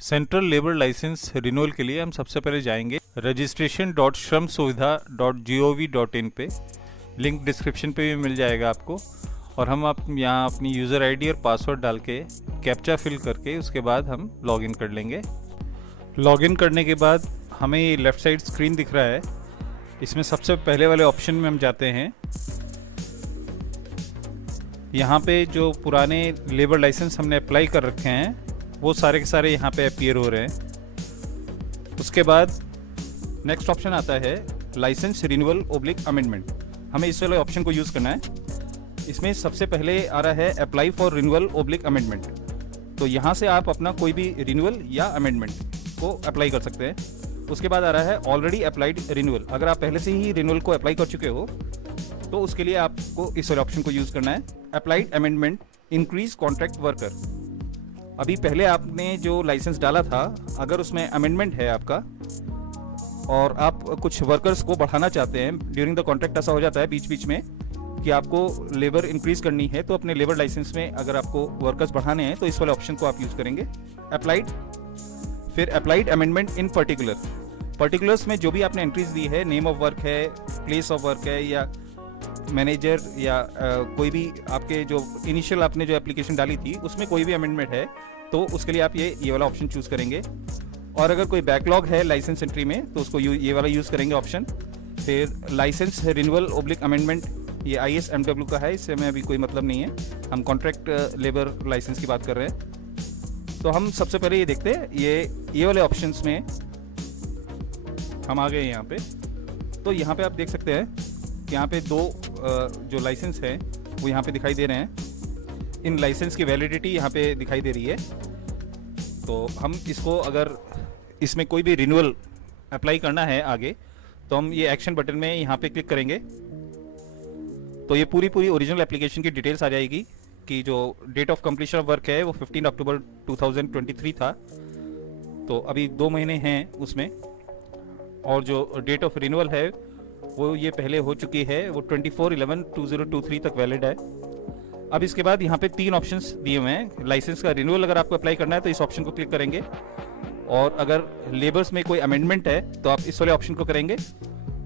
Central labour licence renewal के लिए हम सबसे पहले जाएंगे registration.shramsuvidha.gov.in पे। लिंक डिस्क्रिप्शन पे भी मिल जाएगा आपको। और हम यहाँ अपनी यूज़र आईडी और पासवर्ड डाल के कैप्चा फिल करके उसके बाद हम लॉगिन कर लेंगे। लॉगिन करने के बाद हमें ये लेफ़्ट साइड स्क्रीन दिख रहा है। इसमें सबसे पहले वाले ऑप्शन में हम जाते हैं। यहाँ पे जो पुराने लेबर लाइसेंस हमने अप्लाई कर रखे हैं वो सारे के सारे यहाँ पे अपीयर हो रहे हैं। उसके बाद नेक्स्ट ऑप्शन आता है लाइसेंस रिन्यूअल ओब्लिक अमेंडमेंट। हमें इस वाले ऑप्शन को यूज़ करना है। इसमें सबसे पहले आ रहा है apply for renewal oblique amendment. तो यहाँ से आप अपना कोई भी रिन्यूअल या अमेंडमेंट को अप्लाई कर सकते हैं। उसके बाद आ रहा है ऑलरेडी अप्लाइड रिन्यूअल। अगर आप पहले से ही रिन्यूअल को अप्लाई कर चुके हो तो उसके लिए आपको इस वाले ऑप्शन को यूज़ करना है। Applied amendment increase contract worker. अभी पहले आपने जो लाइसेंस डाला था अगर उसमें अमेंडमेंट है आपका और आप कुछ वर्कर्स को बढ़ाना चाहते हैं, ड्यूरिंग द कॉन्ट्रैक्ट ऐसा हो जाता है बीच बीच में कि आपको लेबर इंक्रीज करनी है, तो अपने लेबर लाइसेंस में अगर आपको वर्कर्स बढ़ाने हैं तो इस वाले ऑप्शन को आप यूज़ करेंगे अप्लाइड। फिर अप्लाइड अमेंडमेंट इन पर्टिकुलर्स में जो भी आपने एंट्रीज दी है, नेम ऑफ वर्क है, प्लेस ऑफ वर्क है या मैनेजर या कोई भी आपके जो इनिशियल आपने जो एप्लीकेशन डाली थी उसमें कोई भी अमेंडमेंट है तो उसके लिए आप ये वाला ऑप्शन चूज़ करेंगे। और अगर कोई बैकलॉग है लाइसेंस एंट्री में तो उसको ये वाला यूज़ करेंगे ऑप्शन। फिर लाइसेंस रिन्यूअल ओब्लिक अमेंडमेंट, ये ISMW का है, इससे हमें अभी कोई मतलब नहीं है, हम कॉन्ट्रैक्ट लेबर लाइसेंस की बात कर रहे हैं। तो हम सबसे पहले ये देखते हैं ये वाले ऑप्शंस में हम आ गए यहाँ पे। तो यहाँ पे आप देख सकते हैं कि यहाँ पे दो जो लाइसेंस है वो यहाँ पे दिखाई दे रहे हैं। इन लाइसेंस की वैलिडिटी यहाँ पे दिखाई दे रही है। तो हम इसको अगर इसमें कोई भी रिन्यूअल अप्लाई करना है आगे तो हम ये एक्शन बटन में यहाँ पे क्लिक करेंगे तो ये पूरी ओरिजिनल एप्लीकेशन की डिटेल्स आ जाएगी कि जो date of completion of work है वो 15 अक्टूबर 2023 था। तो अभी 2 महीने हैं उसमें। और जो डेट ऑफ रिन्यूअल है वो ये पहले हो चुकी है, वो 24/11/2023 तक वैलिड है। अब इसके बाद यहाँ पे 3 ऑप्शंस दिए हुए हैं। लाइसेंस का रिन्यूअल अगर आपको अप्लाई करना है तो इस ऑप्शन को क्लिक करेंगे। और अगर लेबर्स में कोई अमेंडमेंट है तो आप इस वाले ऑप्शन को करेंगे।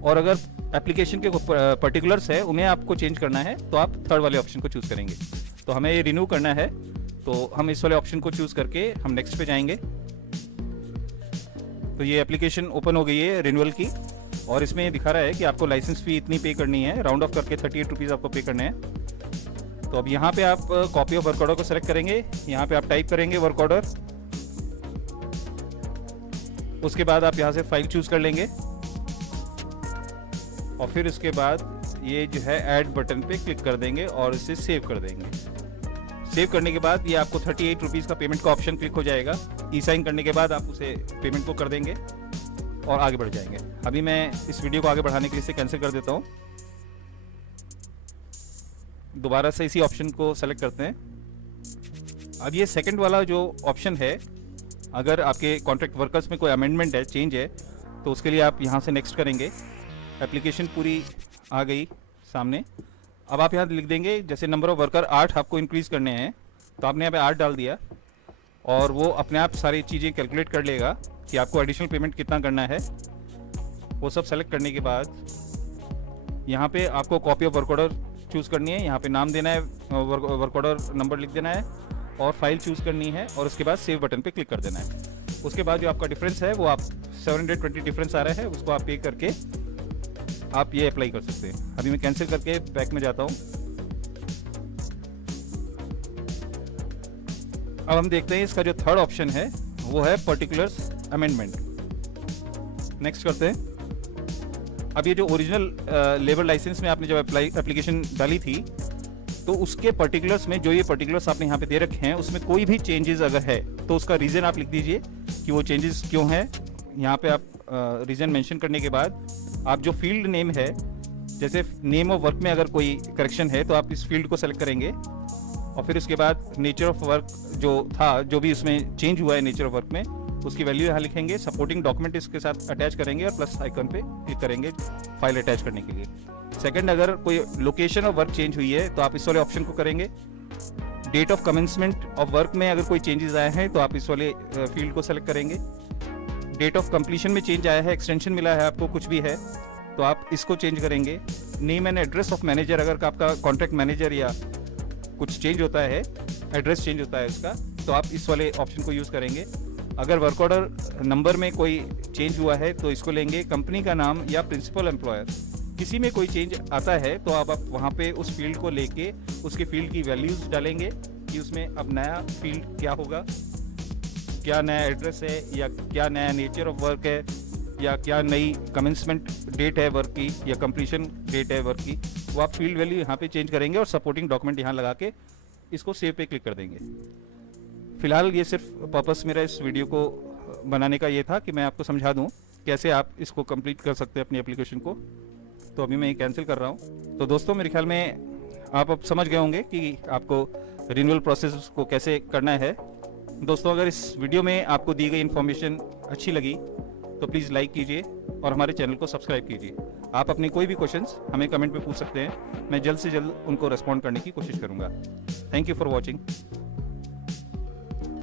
और अगर एप्लीकेशन के पर्टिकुलर्स है उन्हें आपको चेंज करना है तो आप थर्ड वाले ऑप्शन को चूज़ करेंगे। तो हमें ये रिन्यू करना है तो हम इस वाले ऑप्शन को चूज़ करके हम नेक्स्ट पे जाएंगे। तो ये एप्लीकेशन ओपन हो गई है रिन्यूअल की और इसमें ये दिखा रहा है कि आपको लाइसेंस फी इतनी पे करनी है, राउंड ऑफ करके 38 रुपीज़ आपको पे करने हैं। तो अब यहाँ पे आप कॉपी ऑफ वर्क ऑर्डर को सेलेक्ट करेंगे। यहाँ पे आप टाइप करेंगे वर्क ऑर्डर। उसके बाद आप यहाँ से फाइल चूज़ कर लेंगे और फिर उसके बाद ये जो है ऐड बटन पे क्लिक कर देंगे और इसे सेव कर देंगे। सेव करने के बाद ये आपको 38 रुपीज़ का पेमेंट का ऑप्शन क्लिक हो जाएगा। ई साइन करने के बाद आप उसे पेमेंट को कर देंगे और आगे बढ़ जाएंगे। अभी मैं इस वीडियो को आगे बढ़ाने के लिए इसे कैंसिल कर देता हूँ। दोबारा से इसी ऑप्शन को सेलेक्ट करते हैं। अब ये सेकंड वाला जो ऑप्शन है, अगर आपके कॉन्ट्रैक्ट वर्कर्स में कोई अमेंडमेंट है, चेंज है, तो उसके लिए आप यहाँ से नेक्स्ट करेंगे। एप्लीकेशन पूरी आ गई सामने। अब आप यहाँ लिख देंगे जैसे नंबर ऑफ वर्कर 8 आपको इंक्रीज़ करने हैं तो आपने यहाँ पे 8 डाल दिया और वो अपने आप सारी चीज़ें कैलकुलेट कर लेगा कि आपको एडिशनल पेमेंट कितना करना है। वो सब सेलेक्ट करने के बाद यहाँ पे आपको copy of work order choose करनी है। यहाँ पे नाम देना है, वर्क ऑर्डर नंबर लिख देना है और फाइल चूज़ करनी है और उसके बाद सेव बटन पे क्लिक कर देना है। उसके बाद जो आपका डिफरेंस है वो आप 720 डिफरेंस आ रहा है, उसको आप पे करके आप ये अप्लाई कर सकते हैं। अभी मैं कैंसिल करके बैक में जाता हूँ। अब हम देखते हैं इसका जो थर्ड ऑप्शन है वो है पर्टिकुलर्स अमेंडमेंट। नेक्स्ट करते हैं। अब ये जो ओरिजिनल लेबर लाइसेंस में आपने जब एप्लीकेशन डाली थी तो उसके पर्टिकुलर्स में जो ये पर्टिकुलर्स आपने यहाँ पे दे रखे हैं उसमें कोई भी चेंजेस अगर है तो उसका रीज़न आप लिख दीजिए कि वो चेंजेस क्यों है। यहाँ पे आप रीज़न मेंशन करने के बाद आप जो फील्ड नेम है, जैसे नेम ऑफ वर्क में अगर कोई करेक्शन है तो आप इस फील्ड को सेलेक्ट करेंगे और फिर उसके बाद नेचर ऑफ वर्क जो था, जो भी उसमें चेंज हुआ है नेचर ऑफ वर्क में, उसकी वैल्यू यहाँ लिखेंगे। सपोर्टिंग डॉक्यूमेंट इसके साथ अटैच करेंगे और प्लस आइकन पे क्लिक करेंगे फाइल अटैच करने के लिए। सेकंड, अगर कोई लोकेशन ऑफ वर्क चेंज हुई है तो आप इस वाले ऑप्शन को करेंगे। Date of commencement of work में अगर कोई चेंजेस आए हैं तो आप इस वाले फील्ड को सेलेक्ट करेंगे। डेट ऑफ कंप्लीशन में चेंज आया है, एक्सटेंशन मिला है आपको, कुछ भी है तो आप इसको चेंज करेंगे। Name and address of manager, अगर आपका कॉन्ट्रैक्ट मैनेजर या कुछ चेंज होता है, एड्रेस चेंज होता है उसका, तो आप इस वाले ऑप्शन को यूज़ करेंगे। अगर वर्क ऑर्डर नंबर में कोई चेंज हुआ है तो इसको लेंगे। कंपनी का नाम या प्रिंसिपल एम्प्लॉयर, किसी में कोई चेंज आता है तो आप वहाँ पे उस फील्ड को लेके उसके फील्ड की वैल्यूज़ डालेंगे कि उसमें अब नया फील्ड क्या होगा, क्या नया एड्रेस है या क्या नया नेचर ऑफ वर्क है या क्या नई कमेंसमेंट डेट है वर्क की या कंप्लीशन डेट है वर्क की, वो आप फील्ड वैल्यू यहाँ पे चेंज करेंगे और सपोर्टिंग डॉक्यूमेंट यहाँ लगा के इसको सेव पे क्लिक कर देंगे। फिलहाल ये सिर्फ पर्पस मेरा इस वीडियो को बनाने का ये था कि मैं आपको समझा दूँ कैसे आप इसको कंप्लीट कर सकते हैं अपनी एप्लीकेशन को। तो अभी मैं ये कैंसिल कर रहा हूँ। तो दोस्तों मेरे ख्याल में आप अब समझ गए होंगे कि आपको रिन्यूअल प्रोसेस को कैसे करना है। दोस्तों अगर इस वीडियो में आपको दी गई इन्फॉर्मेशन अच्छी लगी तो प्लीज़ लाइक कीजिए और हमारे चैनल को सब्सक्राइब कीजिए। आप अपने कोई भी क्वेश्चंस हमें कमेंट में पूछ सकते हैं, मैं जल्द से जल्द उनको रिस्पॉन्ड करने की कोशिश करूँगा। Thank you for watching.